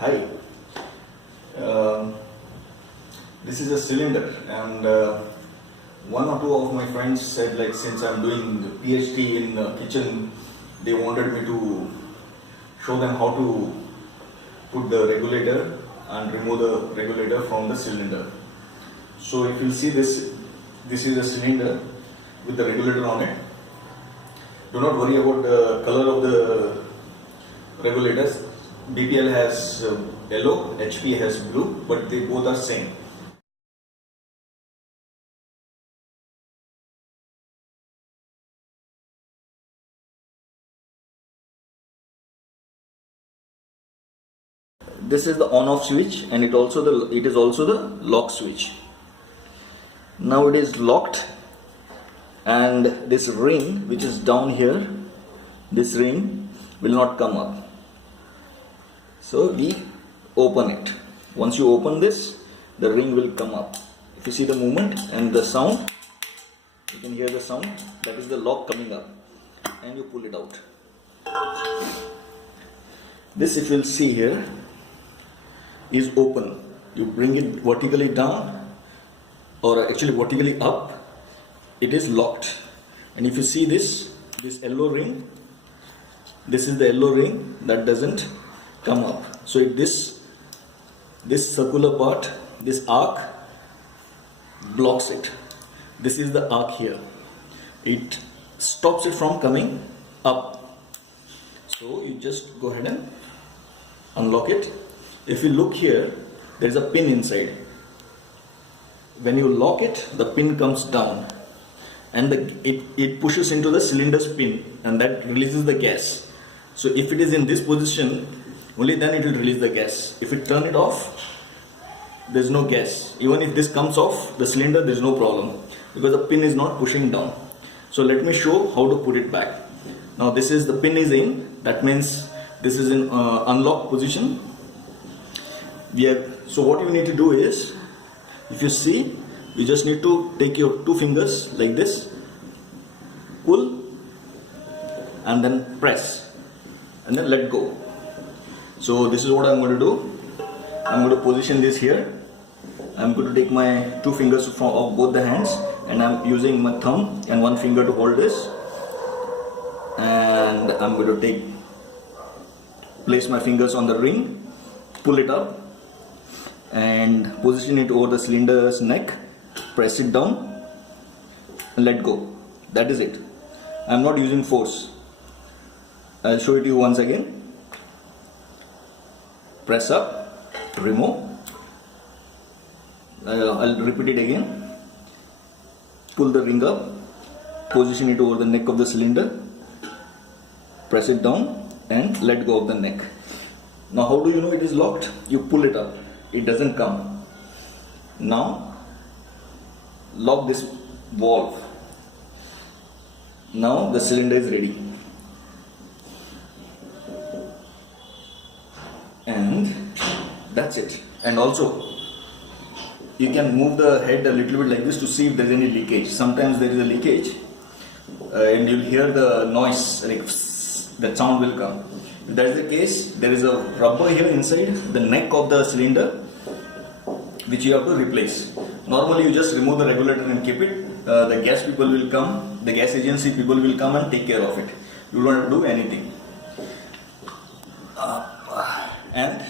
Hi, this is a cylinder, and one or two of my friends said, like, since I'm doing the PhD in kitchen, they wanted me to show them how to put the regulator and remove the regulator from the cylinder. So if you see this is a cylinder with the regulator on it. Do not worry about the color of the regulators. BPL has yellow, HP has blue, but they both are same. This is the on-off switch, and it is also the lock switch. Now it is locked, and this ring which is down here, this ring will not come up. So we open it. Once you open this, the ring will come up. If you see the movement and the sound, you can hear the sound. That is the lock coming up, and you pull it out. This, if you'll see here, is open. You bring it vertically down, or actually vertically up, it is locked. And if you see this yellow ring, this is the yellow ring that doesn't come up. So this circular part, this arc blocks it. This is the arc here. It stops it from coming up. So you just go ahead and unlock it. If you look here, there is a pin inside. When you lock it, the pin comes down, and it pushes into the cylinder's pin, and that releases the gas. So if it is in this position, only then it will release the gas. If you turn it off, there is no gas. Even if this comes off the cylinder, there is no problem, because the pin is not pushing down. So let me show how to put it back. Now this is, the pin is in, that means this is in unlocked position. So what you need to do is, if you see, you just need to take your two fingers like this, pull, and then press, and then let go. So this is what I'm going to do. I'm going to position this here. I'm going to take my two fingers of both the hands, and I'm using my thumb and one finger to hold this, and I'm going to place my fingers on the ring, pull it up, and position it over the cylinder's neck, press it down, and let go. That is it. I'm not using force. I'll show it to you once again. Press up, remove. I'll repeat it again. Pull the ring up, position it over the neck of the cylinder, press it down, and let go of the neck. Now how do you know it is locked? You pull it up. It doesn't come. Now lock this valve. Now the cylinder is ready, and that's it. And also you can move the head a little bit like this to see if there is any leakage. Sometimes there is a leakage, and you'll hear the noise, like that sound will come. If that is the case, there is a rubber here inside the neck of the cylinder, which you have to replace. Normally you just remove the regulator and keep it. The gas people will come, the gas agency people will come and take care of it. You don't have to do anything. And